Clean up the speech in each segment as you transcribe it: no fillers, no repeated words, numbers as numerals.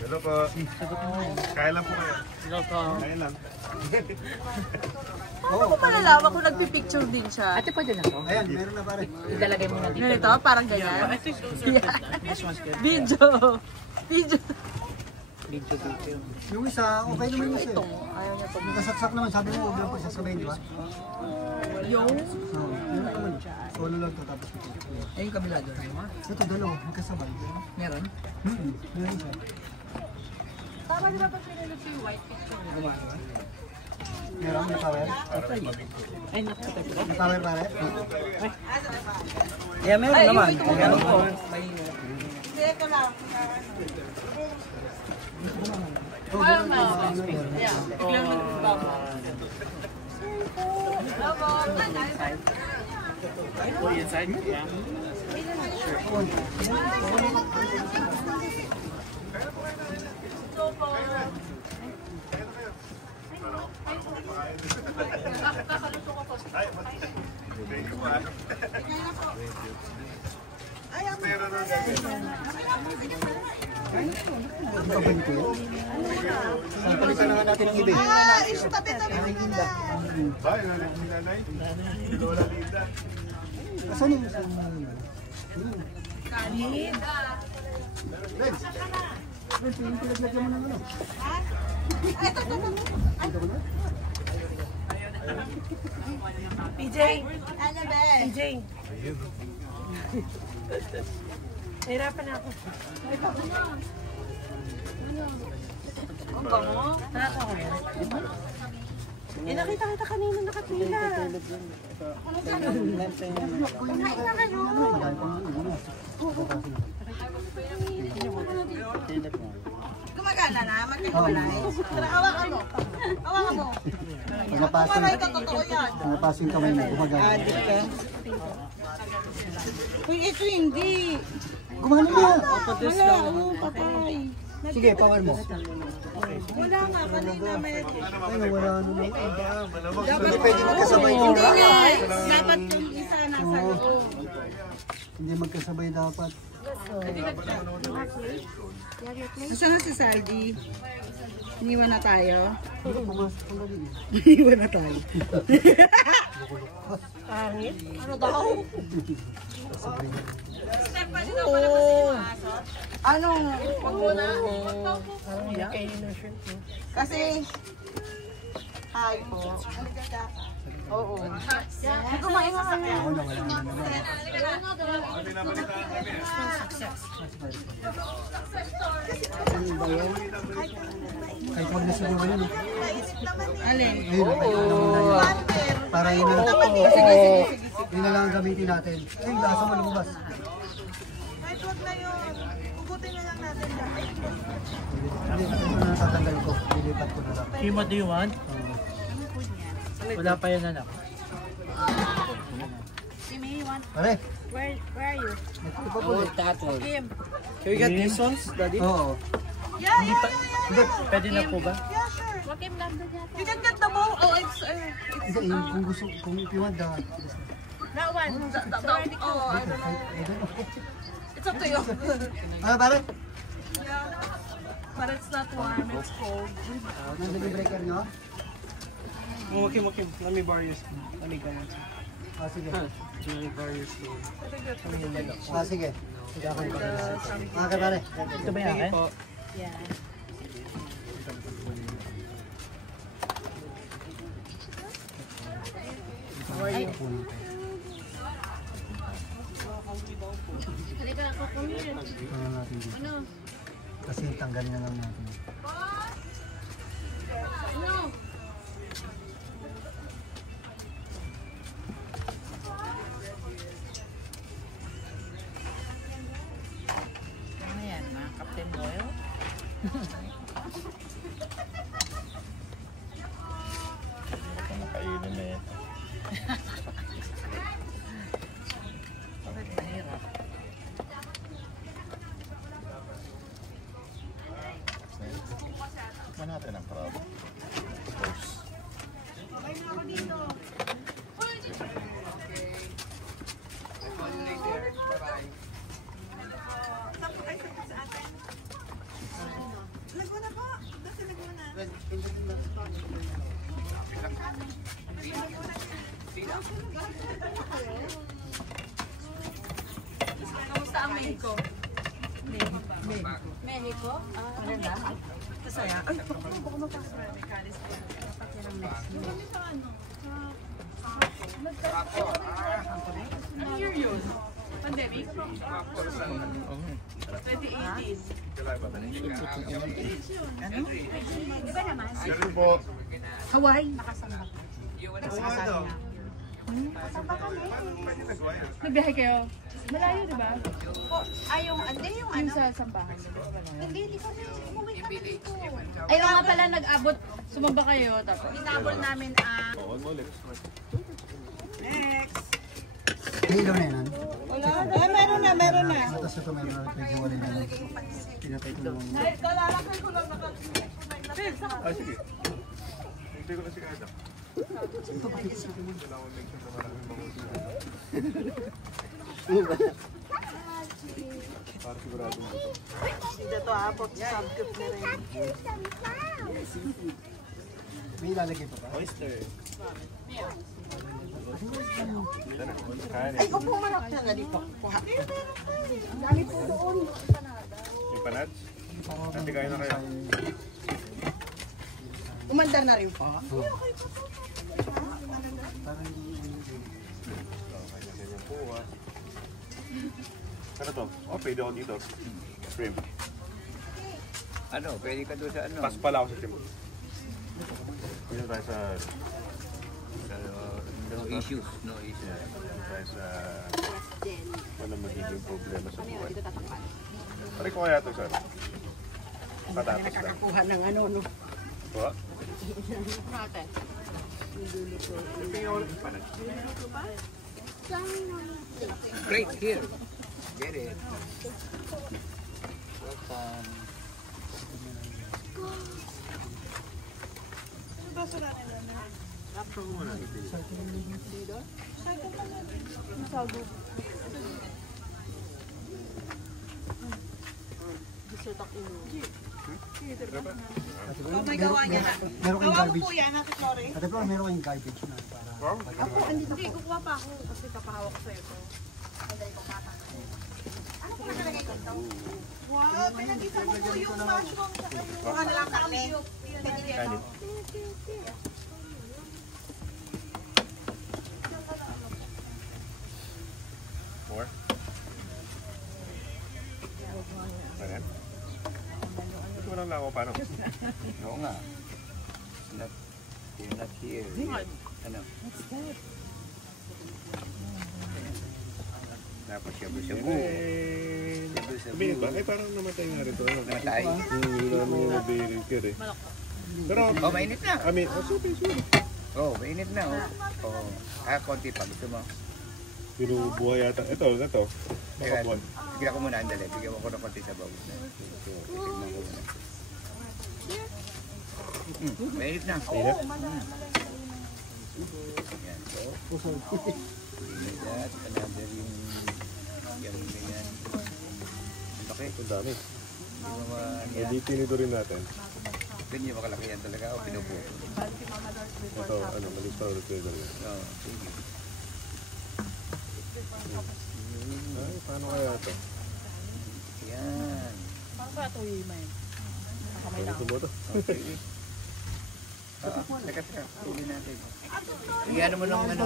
Hello po. Kaya lang po kayo. Hello po. Kaya lang. Paano ko malalaman kung nagpipicture din siya? Ate, pwede na to? Ayan, meron na pare. Ilalagay mo na dito. Ganito, parang ganyan. This one's good. Video. Video. Video. Yung isa, okay naman yung isa. Ito, ayaw niya pag... Nakasaksak naman, sabi mo, huwag lang po sasabihin, di ba? Yung... Oo, yun naman. Solo lang to, tapos ito. Eh, yung kabila doon. Ito, dalawa, magkasabay. Meron? Meron siya. Tama di ba pag pinulog yung white picture? Meron, may power. Ay, nakatay ko. May power pare. Yeah, meron Ay, naman. yung ito Meron mo. po. Hindi, ito lang. Oh, Ayaw meron. na. Meron. Yeah. Biglang nag-stop. Oh, inside? Yeah. Ito ba nito yun? Palitan na nga natin ang iba. Bye, nanay. Lola Linda. Asan yung isang... Kanida. Reds! Reds, yung pinaglagyan mo ng ano? PJ. Ano ba? PJ. Hirapan na ako. Ang bango. Eh, nakita kita kanina nakapila. Kumain na kayo. Gumagana na, magkakalay. Hawakan mo. Hawakan mo. Kumalay ka, totoo yan. Napasing kamay mo, gumagana. Uy, ito hindi. Gumagana na! Wala, patay. Sige, power mo. Wala nga, kanina may... Ay, wala ano na. Dapat Hindi pwede magkasabay. Hindi nga. Dapat yung isa nasa loob. Hindi magkasabay dapat. Nasaan na si Saldi? Iniwan na tayo. Hindi, pumasok ko na din. Iniwan na tayo. Angit? Ano daw? Oo. Anong? Wag mo na. Kasi, hi po. Oo. Hindi ko maingat. Ako na, wala na naman. Ano ba yan? Kahit wag na siguro yun. Alin? Ayun, ayun. Para yun na lang. Sige, sige. Yun na lang ang gamitin natin. Ay, lasa mo lumabas. Kahit wag na yun. Pugutin na lang natin dahil. Hindi, ito na tatanggal ko. Lilipat ko na lang. Kimo, do you want? Wala pa yan, anak. Pare, Where are you? ito pa po. that one. Kim. Can we get these ones, Daddy? Oo. Yeah, Hindi pa, pwede na po ba? Yeah, sure. You can get the bowl. Oh, it's Hindi, kung gusto, kung if you want the... that one. Oh, I don't know. It's up to you. Ano pare? Yeah. But it's not warm. It's cold. Nandun yung breaker nyo? Okay. Let me borrow yours. Let me go. Ah, sige. Let me borrow yours. Ah, sige. Sige ako yung pare. Ah, kay pare. Ito ba yung akin? Yeah. How are you? Ano natin dito? Kasi tanggalin na lang natin. Ano yan, mga Captain Oil? Nakainin na yan. Bakit mahirap? Tikman natin ang crab. Mexico. Mexico? Maganda. Masaya. Ay, baka mapasok. Ano year yun? Pandemic? 2018. Ano? Iba naman. Sir po. Hawaii. Nakasama. Kasama kami. Nagbiyahe kayo? Malayo, di ba? Yung Yung ano? sa Sampahan. Hindi kami. Umuwi kami dito. Ay, oo nga pala, nag-abot. Sumamba kayo, tapos. Inabol namin ang... Next. Hilo na yan. Wala. Eh, meron na. Tapos ito meron na naghiwalay na. Pinatay ko naman. Kahit kalalakay ko lang Ah, sige. Hindi ko na si Kada. Para sigurado mo ito. Dito apot sa subgroup na rin. May ilalagay pa ba? Oyster. Kain Ay, upo manok na na dito. Kuha. Dami po doon. Yung panad? Hindi kain na kayo. Umandar na rin po. Parang hindi. Ganyan po ah. Ano to? Oh, pwede ako dito. Shrimp. Ano, pwede ka doon sa ano? Pas pala ako sa shrimp. Pwede tayo sa... No issues, no issues. Pwede tayo sa... Walang magiging problema sa buhay. Pari ko kaya ito, sir. Patatas lang. Nakakakuha ng ano, no? Diba? Great, here. Get it. Welcome. May gawa niya na. Meron kayong Gawa mo garbage. po yan, Ate Flore. Ate Flor, meron kayong garbage na para... Hindi, kukuha pa ako kasi papahawak ko sa'yo to. Ano po nalagay ko ito? Wow, pinag-isa mo po yung mushroom sa kayo. Ano lang kami? Kanin. More? Ayan. Ito mo lang lang ako paano? Oo nga. Not, you're not here. Ano? Dapat shabu-shabu. Sabihin ba? Ay parang namatay nga rito. Namatay. Hindi namin yung nabihiril ka rin. Pero, Oh, mainit na. I mean, super. Oh, mainit na. Oh. Konti pa. Gusto mo? Pinubuhay yata. Ito. Teka, Nakapon. bigyan ko muna. Andali. Bigyan mo ko ng konti sa bawo. Tignan ko muna. Mainit na. Init? Yan. So, that. Another yung ganyan. Ang laki. Ang dami. Hindi mo Eh, di tinito rin natin. ganyan makalaki yan talaga. O pinuputo. Ito, malis pa ulit kayo rin. Oo. Sige. Ay, paano kaya ito? Yan. Parang pa ito yung may. Gusto mo ito? Okay. Teka. Tuloy natin. Iyan mo nung ano.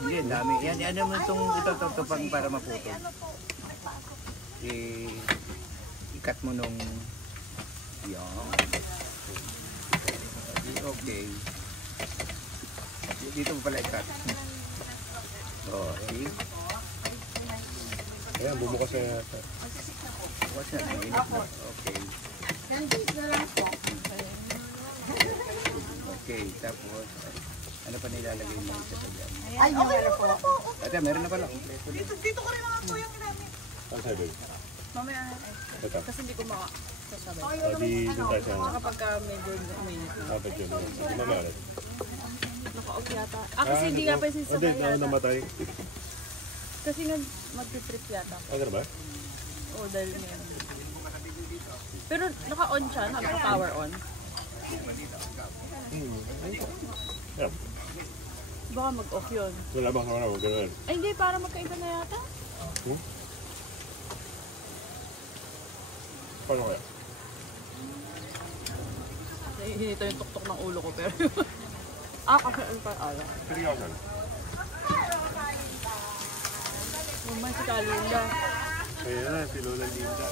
Hindi, dami. Yan mo itong ito pang para maputo. Ikat mo nung yan. Okay. Dito mo pala ikat. Oh, see? Ayan, bumukas na yata. What's that? Mainit na. Okay. Okay, tapos ano pa nilalagay mo sa dyan? Ay, okay na po. Ate, meron na pala. Kompleto na. Dito ko rin naman po yung ginamit. Ang sabi? Mamaya, Ito. kasi hindi ko makasasabay. O, di dun tayo sa Kapag may bird na minute na. apat yun. Mamaya. Naka-off yata. Kasi hindi nga pa yung Hindi, sasabay yata. namatay. Kasi nga mag-trip yata. Ano ba? Oo, dahil ngayon. Pero naka-on siya, naka-power on. Yeah. Baka mag-off yun. Wala bang gano'n? Ay hindi, para magkaiba na yata. Paano kaya? Hinito yung tuktok ng ulo ko pero... kasi ano pa ala. 3,000. Naman si Kalinda. Kaya na, si Lola Linda.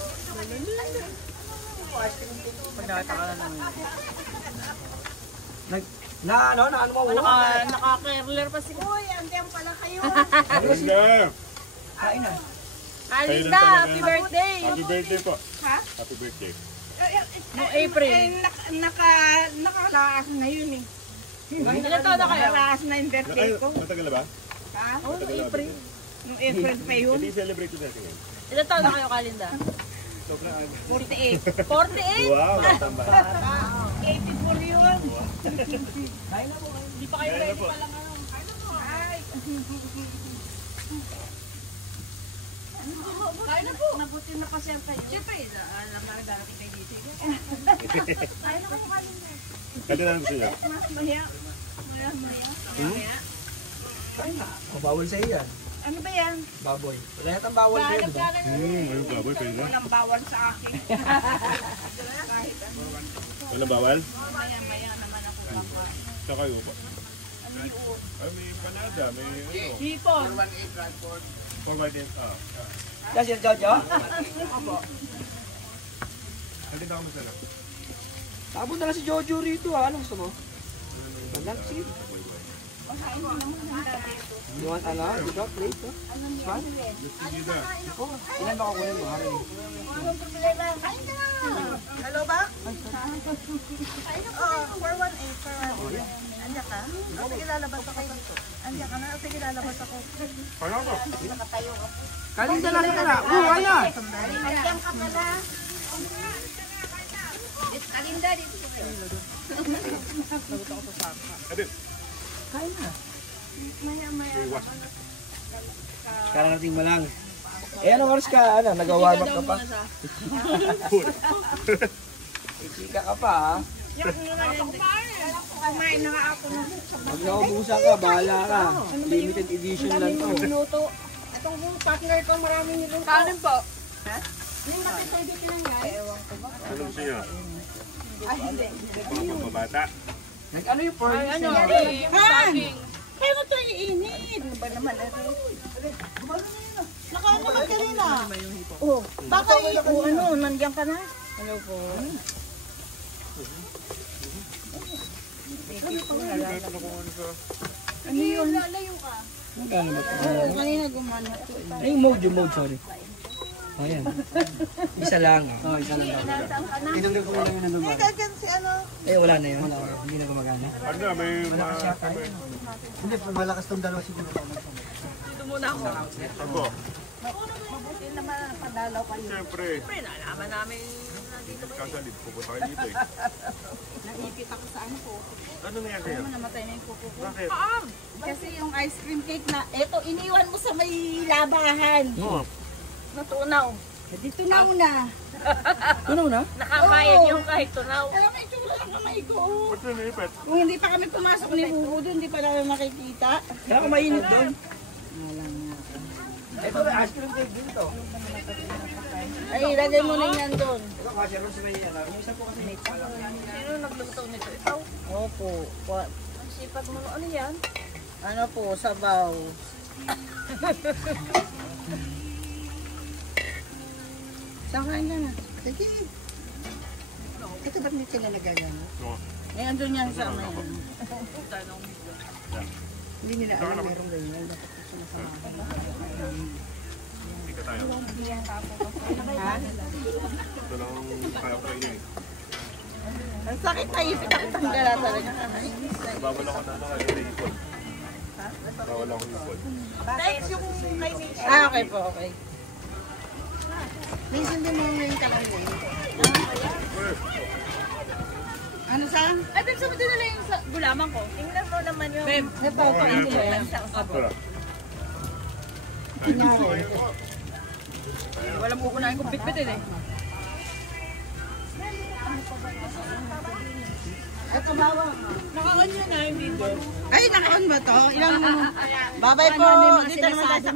Pag nakita ka na namin. Ano mo? Naka-curler pa si... Uy, andiyan pala kayo. Ayun na! Kain na. Kalinda, happy birthday! Happy birthday po. Ha? Happy birthday. Noong April. Nakalaas na yun eh. Ilan taon na kayo? Nakalaas na yung birthday ko. Matagal na ba? Ha? Oo, noong April. Nung April pa yun. Hindi celebrate ko natin ngayon. Ilan taon na kayo, Kalinda? 48. 48? Wow! 84 yun. Hindi pa kayo ready pa lang ano. Ay. Kain na po. Mabuti na pa siyempre yun. Siyempre, alam na darating kayo dito. Ay, naku, Kalinda. Kaya na gusto niya? Maya. Maya. Bawal sa iyo yan. Ano ba yan? Baboy. Wala yatang bawal sa'yo, di ba? Ayun, baboy, pwede na. Walang bawal sa akin. Walang bawal? Maya naman ako kakain. Sa kayo po. Ano yun? Ay, may panada, may ano. Hipon. 418, Kasi yung Jojo? Halika ako masarap. Tapos na lang si Jojo rito ha. Ano gusto mo? Maganda, sige. You want ano? Dito, plate, no? Swan? Sige na. Oo. Ilan ba kukunin mo? Hello ba? Oo, 418. Andiyan ka? Sige, lalabas ako dito. Andiyan ka na? Sige, lalabas ako. Kaya ko. Nakatayo ako. Kalinda na ka na. Buhay na. Andiyan ka pala. Kalinda, dito ka kayo. Adit. Kain na. Maya. Kararating mo lang. Eh, ano oras ka? Ano, nag-warm up ka pa? Chika ka pa, ha? Kumain na nga ako. Pag naubusan ka, bahala ka. Limited edition lang to. Minuto. Itong partner ko, maraming niluto. Kanin po. Ano gusto niya? Ay, hindi. Mga pambabata. Nag-ano yung porn? Ay, ano, saging. Kaya mo ito iinit. Ano ba naman? Nakaano ka kanina? Oh, baka ano, nandiyan ka na? Ano po? Ano yun? Lalayo ka. Magkano ba? Oo, kanina gumano. Ay, yung mode, sorry. Ayan. Isa lang. Oo, isa lang. Tinanggal ko lang yun na naman. Kaya dyan si ano? Eh, wala na yun. Hindi na gumagana. Ano na, may Hindi, malakas tong dalawa siguro. Dito muna ako. Ako. Mabuti naman ang padalaw kayo. Siyempre, Siyempre, nalaman namin nandito kayo. kasalit. Pupunta kayo dito eh. Naipit ako sa ano ko. Ano nangyari sa'yo? Namatay na yung kuko ko. Bakit? Kasi yung ice cream cake na, eto, iniwan mo sa may labahan. Oo. Natunaw. Dito na una. Ano na? Nakakain yung kahit tunaw. Alam mo, itsura ng kamay ko. Ba't na naipit? Kung hindi pa kami pumasok ni Hugo doon, hindi pa namin makikita. Kaya ka mainit doon. Ito na, ice cream cake dito. Ay, ilagay mo na yan doon. Ito, kasi ron si Maria. Yung isa po kasi may Sino nagluto nito? Ikaw? Opo. Ang sipag mo. Ano yan? Ano po, sabaw. Sakain na na. Sige. Ito ba't hindi sila nagagano? Oo. Eh, andun yan sa may. Hindi nila Saka alam naman. meron ganyan. Dapat ko sinasamahan. Hindi ka tayo. Ha? Ito lang ang kaya ko niya eh. Ang sakit na isip ako tanggala talaga. Bawal ako na ano kayo na ipon. Bawal ako ipon. Next yung kay Nisha. Ah, okay po, okay. Nisha, hindi mo ngayon ka lang din. Ano saan? Ay, Beb, sabi din nila yung sa gulaman ko. Tingnan mo naman yung... Beb, Ito, kain ko yan. Ito lang. walang kukunain kong bitbitin eh. Ito bawang. Nakakan yun na yung video. Ay, naka-on ba to? Ilang... Bye-bye po. Dito naman tayo sa